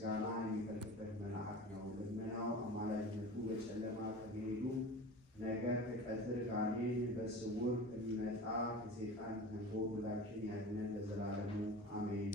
ምስጋና የሚፈልቅበት መልአክ ነው። ልመናው አማላጅነቱ በጨለማ ከሚሄዱ ነገር ከቀትር ጋኔን በስውር ከሚመጣ ከሴጣን ተንኮል ሁላችን ያድነን ለዘላለሙ አሜን።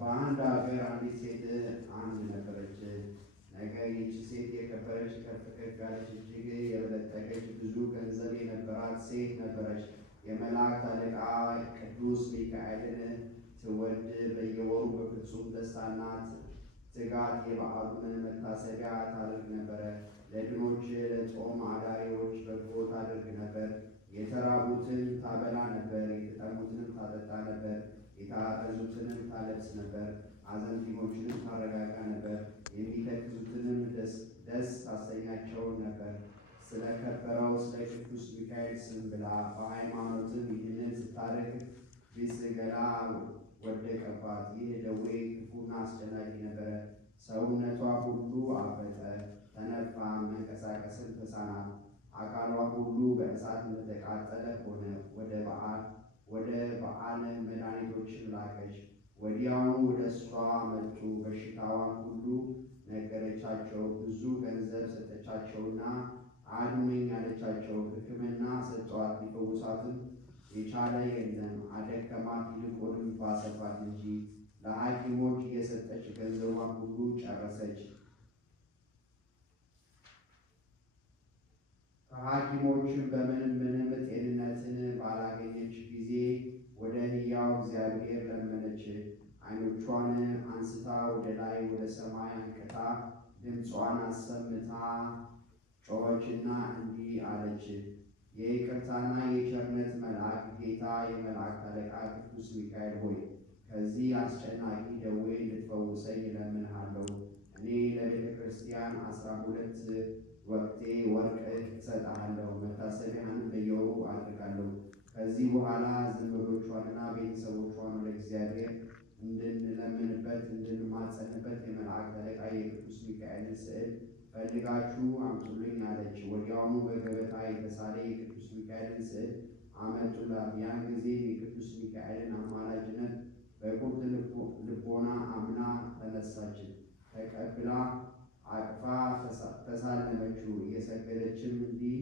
በአንድ ሀገር አንዲት ሴት አንድ ነበረች። ነገር ይህች ሴት የከበረች ከፍ ከፍ ያለች እጅግ የበለጠገች ብዙ ገንዘብ የነበራት ሴት ነበረች። የመላእክት አለቃ ቅዱስ ሚካኤልን ትወድ በየወሩ በፍጹም ደስታና ትጋት የበዓሉን መታሰቢያ ታደርግ ነበረ። ለድሆች፣ ለጾም አዳሪዎች በጎ ታደርግ ነበር። የተራቡትን ታበላ ነበር፣ የተጠሙትንም ታጠጣ ነበር፣ የታረዙትንም ታለብስ ነበር፣ አዘንቲሞችንም ታረጋጋ ነበር፣ የሚተክዙትንም ደስ ታሰኛቸው ነበር። ስለከበረው ስለ ቅዱስ ሚካኤል ስም ብላ በሃይማኖትም ይህንን ስታደርግ ቢስገላ ወደቀባት። ይህ ደዌ ክፉና አስጨናቂ ነበረ። ሰውነቷ ሁሉ አበጠ፣ ተነፋ፣ መንቀሳቀስን ተሳናት። አካሏ ሁሉ በእሳት እንደተቃጠለ ሆነ። ወደ በዓል መድኃኒቶችን ላከች። ወዲያውኑ ወደ እሷ መጡ። በሽታዋን ሁሉ ነገረቻቸው። ብዙ ገንዘብ ሰጠቻቸውና አድኑኝ አለቻቸው። ሕክምና ሰጧት፣ ሊፈውሳትም የቻለ የለም። አደከማት፣ ይልቁንም ባሰባት እንጂ። ለሐኪሞች እየሰጠች ገንዘቧን ሁሉ ጨረሰች። ከሐኪሞችም ምንም ጤንነትን ባላገኘች ጊዜ ወደ ሕያው እግዚአብሔር ለመነች። ዓይኖቿን አንስታ ወደ ላይ ወደ ሰማይ አንቅታ ድምጿን አሰምታ ጮኸችና እንዲህ አለች። የይቅርታና የቸርነት መልአክ ጌታ የመላእክት አለቃ ቅዱስ ሚካኤል ሆይ ከዚህ አስጨናቂ ደዌ እንድትፈውሰኝ እለምንሃለሁ። እኔ ለቤተ ክርስቲያን 12 ወቅቴ ወርቅ እሰጥሃለሁ፣ መታሰቢያህንም በየወሩ አድርጋለሁ። ከዚህ በኋላ ዘመዶቿንና ቤተሰቦቿን ወደ እግዚአብሔር እንድንለምንበት እንድንማጸንበት የመላእክት አለቃ የቅዱስ ሚካኤልን ስዕል ፈልጋችሁ አምጡልኝ አለች። ወዲያውኑ በገበታ የተሳለ የቅዱስ ሚካኤልን ስዕል አመጡላት። ያን ጊዜ የቅዱስ ሚካኤልን አማላጅነት በቁርጥ ልቦና አምና ተነሳች። ተቀብላ አቅፋ ተሳለመችው። እየሰገደችም እንዲህ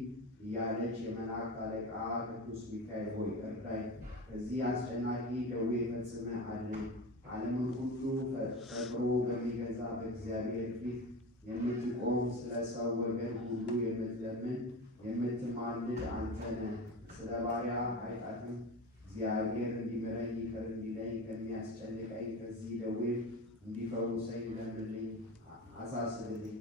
እያለች የመላእክት አለቃ ቅዱስ ሚካኤል ሆይ እርዳኝ፣ ከዚህ አስጨናቂ ደዌ ፈጽመህ አድነኝ። ዓለምን ሁሉ ፈጥሮ በሚገዛ በእግዚአብሔር ፊት የምትቆም ስለ ሰው ወገን ሁሉ የምትለምን የምትማልድ አንተ ነህ። ስለ ባሪያ ኃጢአትም እግዚአብሔር እንዲምረኝ ይቅር እንዲለኝ ከሚያስጨንቀኝ ከዚህ ደዌ እንዲፈውሰኝ ለምንልኝ፣ አሳስብልኝ።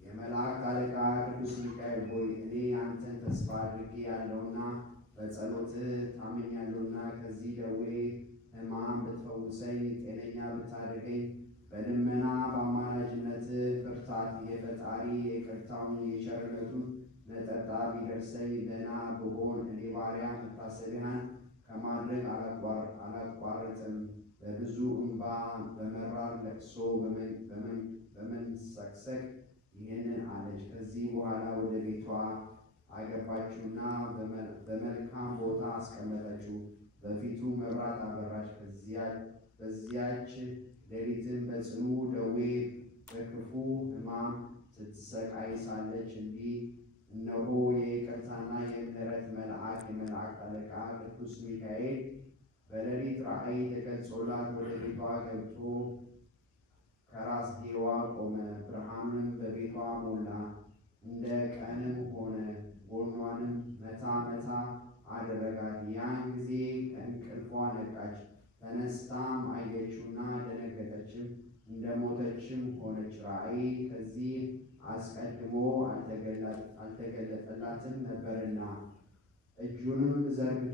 የመላእክት አለቃ ቅዱስ ሚካኤል ሆይ እኔ አንተን ተስፋ አድርጌ ያለውና በጸሎትህ ታምኛለሁና ከዚህ ደዌ ሕማም ብትፈውሰኝ፣ ጤነኛ ብታደርገኝ፣ በልመና በአማላጅነት ብርታት የፈጣሪ የይቅርታውን የቸርነቱን መጠጣ ቢደርሰኝ ደህና ብሆን እኔ ባሪያ መታሰቢያን ከማድረግ አላቋርጥም። በብዙ እንባ በመራር ለቅሶ በመንሰቅሰቅ ይህንን አለች። ከዚህ በኋላ ወደ ቤቷ አገባችውና በመልካም ቦታ አስቀመጠችው። በፊቱ መብራት አበራች። በዚያች ሌሊትም በጽኑ ደዌ በክፉ ሕማም ስትሰቃይ ሳለች እንዲህ እነሆ የይቅርታና የምሕረት መልአክ የመላእክት አለቃ ቅዱስ ሚካኤል በሌሊት ራእይ ተገልጾላት ወደ ቤቷ ገብቶ ከራስጌዋ ቆመ። ብርሃንም በቤቷ ሞላ፣ እንደ ቀንም ሆነ። ጎኗንም መታ መታ አደረጋት። ያን ጊዜ ከእንቅልፏ ነቃች። ተነስታም አየችውና ደነገጠችም፣ እንደ ሞተችም ሆነች። ራእይ ከዚህ አስቀድሞ አልተገለጠላትም ነበርና እጁንም ዘርግቶ